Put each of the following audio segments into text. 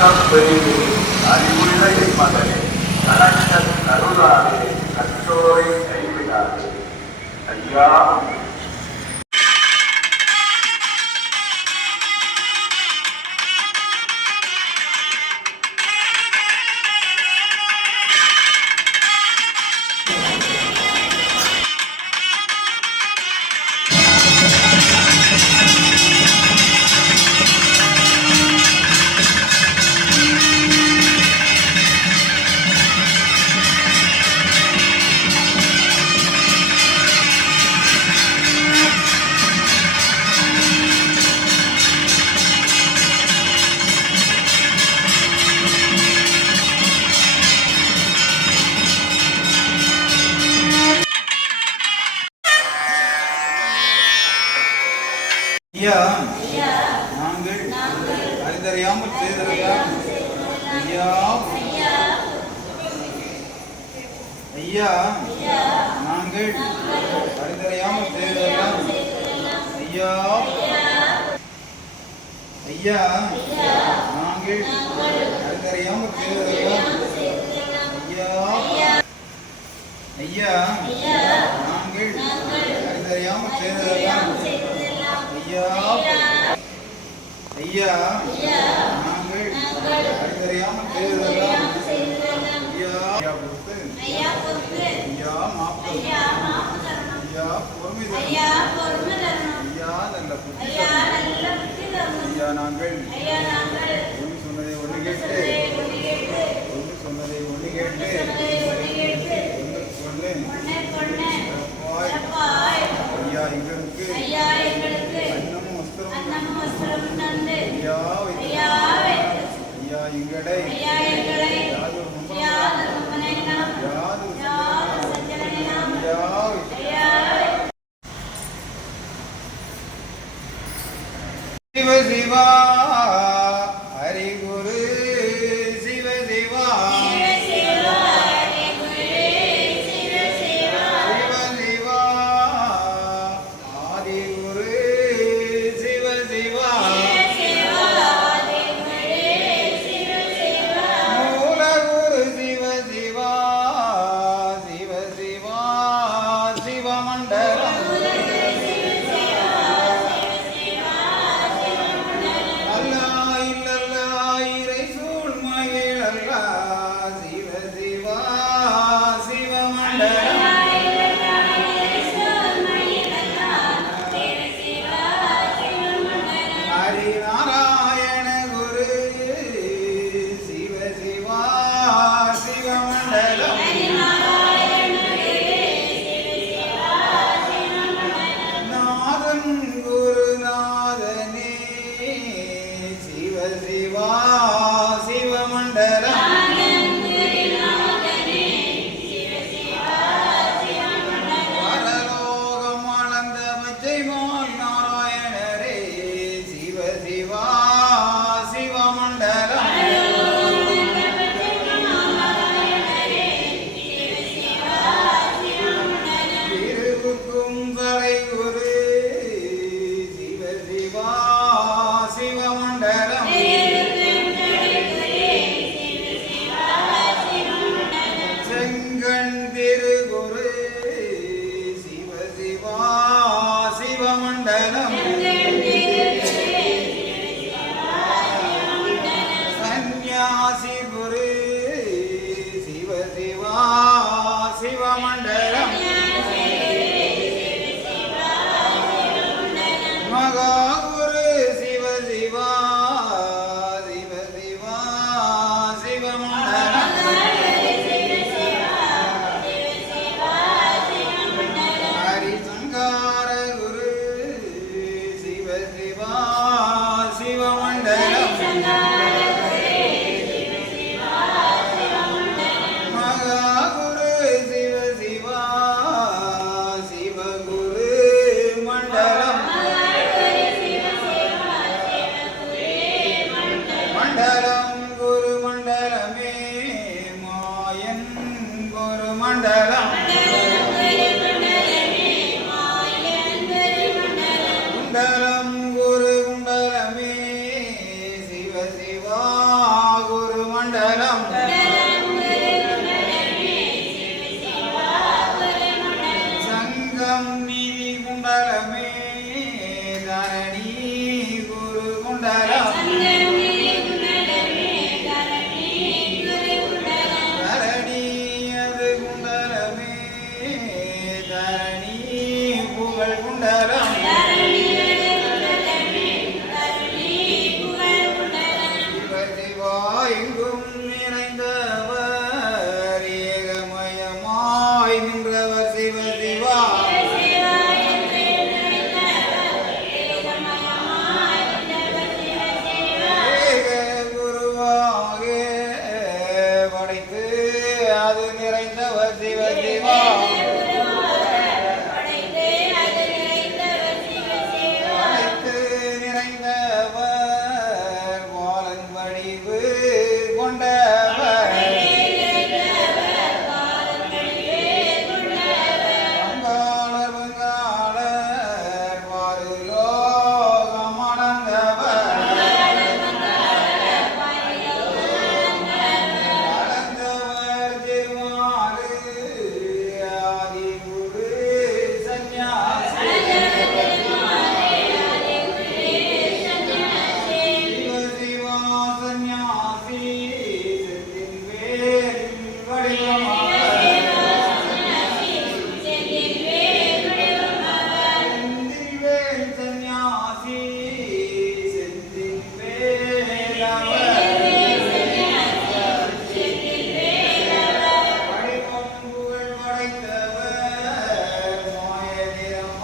பெரிது அறிவுள்ள என் மகனே, கணக்கன் கருளாதே, கற்றோரை கைவிடாதே. ஐயா ஐயா, நாங்கள் அறிந்தறியாமல் செய்ததெல்லாம் ஐயா, நாங்கள் அறிந்தறியாமல் செய்ததெல்லாம் ஐயா, ஐயா, நாங்கள் அறிந்தறியாமல் செய்ததெல்லாம் ஐயா, ஐயா, நாங்கள் அறிந்தறியாமல் செய்ததெல்லாம் ஐயா, ஐயா, நாங்கள் அறிந்தறியாமல் செய்ததெல்லாம் ஐயா பொறுத்து, ஐயா மாப்பு, ஐயா பொறுமை தரும், ஐயா நல்ல புத்தி தரும், ஐயா நாங்கள் ஒன்று சொன்னதை ஒன்று கேட்டு, ஒன்று சொன்னதை ஒன்று கேட்டு, ஒன்று ஐயா எங்களுக்கு அன்னமும் வஸ்திரமும் தந்து, ஐயா எங்களை சிவ சிவா ஹரி குரு சிவ சிவா குண்டலம் குரு குண்டலமே சிவ சிவ குண்டலம் சங்கம் நீதி குண்டலமே தரணி குரு குண்டலம் தரணி அது குண்டலமே தரணி புகழ் குண்டலம் எங்கும் நிறைந்தவர் ஏகமயமாய் நின்றவர் சிவ சிவா ஏக குருவாக படைத்து அது நிறைந்தவர் சிவ சிவா படைத்து நிறைந்தவர் வாழன் வடிவு கொண்டவர் பங்காளர் பங்காளர் வாருலோகம் அடர்ந்தவர் அடர்ந்தவர் திருமாறு ஆதிகுரு சந்நியாசி சிவ சிவா சந்நியாசி செந்தின் வேல் வடிவமாக செந்தின் வேல் சந்நியாசி செந்தின் வேல் வடிவம் புகழ் படைத்தவர் மாயநிறமானவர்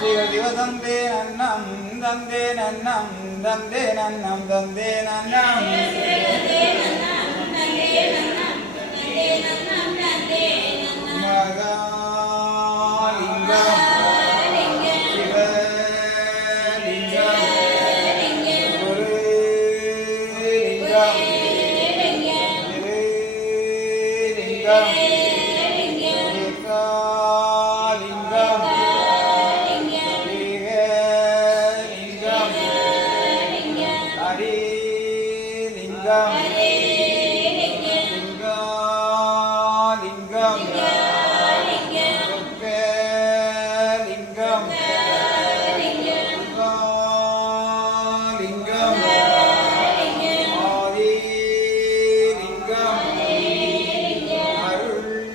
சிவ சிவா தந்தே நன்னம் தந்தே நன்னம் தந்தே நன்னம் தந்தே நன்னம் மகாலிங்கம் சிவலிங்கம் குருலிங்கம் திருலிங்கம் ஏகாலிங்கம் ஹரிலிங்கம் லிங்காலிங்கம் சொக்கலிங்கம் லிங்காலிங்கம் ஆதிலிங்கம் அருள்லிங்கம்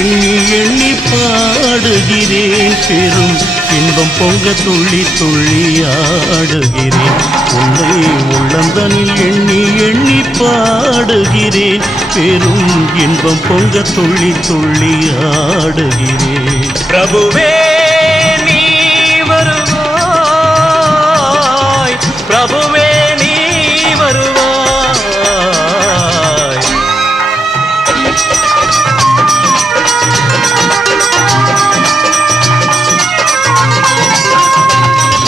எண்ணி எண்ணி பாடுகிறேன் பெரும் இன்பம் பொங்க துள்ளி துள்ளி ஆடுகிறேன் உன்னை உள்ளந்தனில் எண்ணி எண்ணி பாடுகிறேன் பெரும் இன்பம் பொங்க துள்ளி துள்ளி ஆடுகிறேன் பிரபுவே நீ வருவாய் பிரபுவே நீ வருவாய்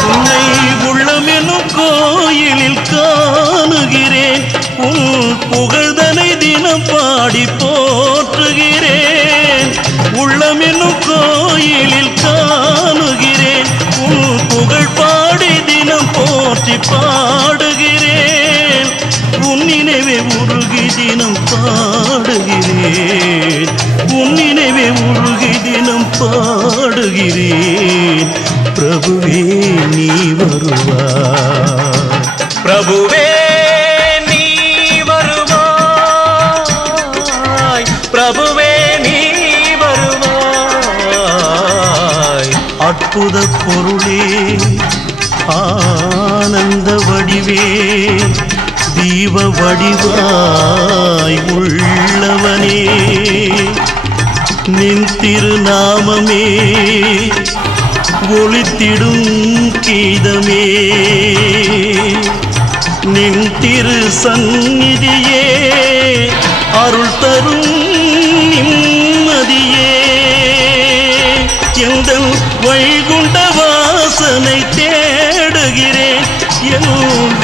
உன்னை உள்ளமெனும் கோயிலில் காணுகிறேன் உன் புகழ்தனை தினம் பாடி போற்றுகிறேன் உள்ளமெனும் கோயிலில் காணுகிறேன் உன் புகழ் பாடி தினம் போற்றி பாடுகிறேன் உன் நினைவே உருகி தினம் பாடுகிறேன் உன் நினைவே உருகி தினம் பாடுகிறேன் பிரபுவே நீ வருவாய் பிரபுவே நீ வருவாய் பிரபுவே நீ வருவாய் அற்புத பொருளே ஆனந்த வடிவே தீப வடிவாய் உள்ளவனே நின் திருநாமமே ஒளித்திடும் கீதமே நின் திரு சந்நிதியே அருள் தரும் நிம்மதியே எந்தன் வைகுண்ட வாசனை தேடுகிறேன் என்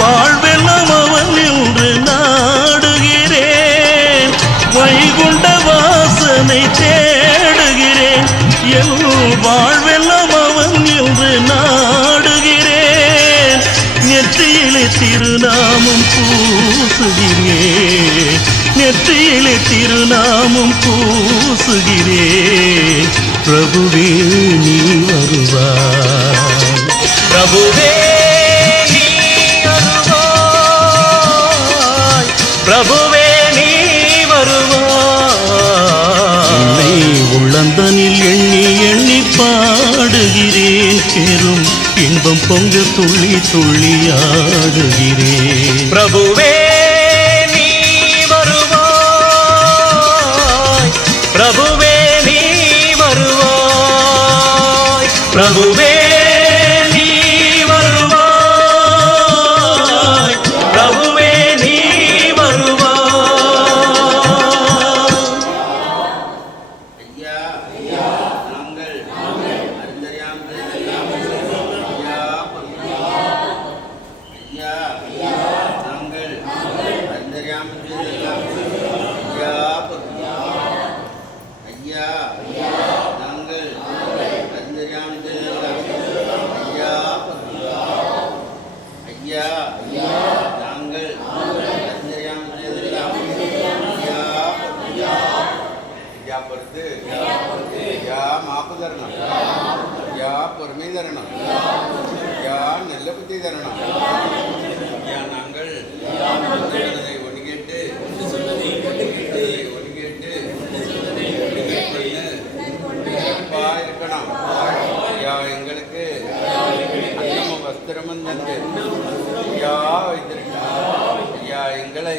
வாழ்வெல்லாம் அவன் என்று நாடுகிறேன் வைகுண்ட வாசனை தேடுகிறேன் என் வாழ்வெல்லாம் அவன் என்று நாடுகிறேன் நெற்றியிலே திருநாமம் பூசுகிறேன் நெற்றியிலே திருநாமம் பூசுகிறேன் பிரபுவே நீ வருவாய் பிரபுவே நீ வருவாய் பிரபுவே நீ வருவாய் உன்னை உள்ளந்தனில் எண்ணி எண்ணி பாடுகிறேன் பெரும் இன்பம் பொங்க துள்ளி துள்ளி ஆடுகிறேன் பிரபுவே நீ வருவாய் பிரபுவே நீ வருவாய் பிரபுவே நீ வருவாய் பிரபுவே நீ வருவாய் ஐயா நாங்கள் அறிந்தறியாம் ஐயா நாங்கள் அறிந்தறியாம் ஐயா நாங்கள் அறிந்தறியாம் ஐயா ஐயா நாங்கள் அறிந்தறியாம் ஐயா ஐயா பொறுத்து ஐயா மாப்பு தரணும் ஐயா பொறுமை தரணும் ஐயா நல்ல புத்தி தரணும் ஐயா நாங்கள் சொல்வதை ஒன்று கேட்டு ஒன்று கேட்டு சிறப்பா இருக்கணும் ஐயா எங்களுக்கு அன்னமும் வஸ்திரமும் தந்து ஐயா வைத்திருக்கணும் ஐயா எங்களை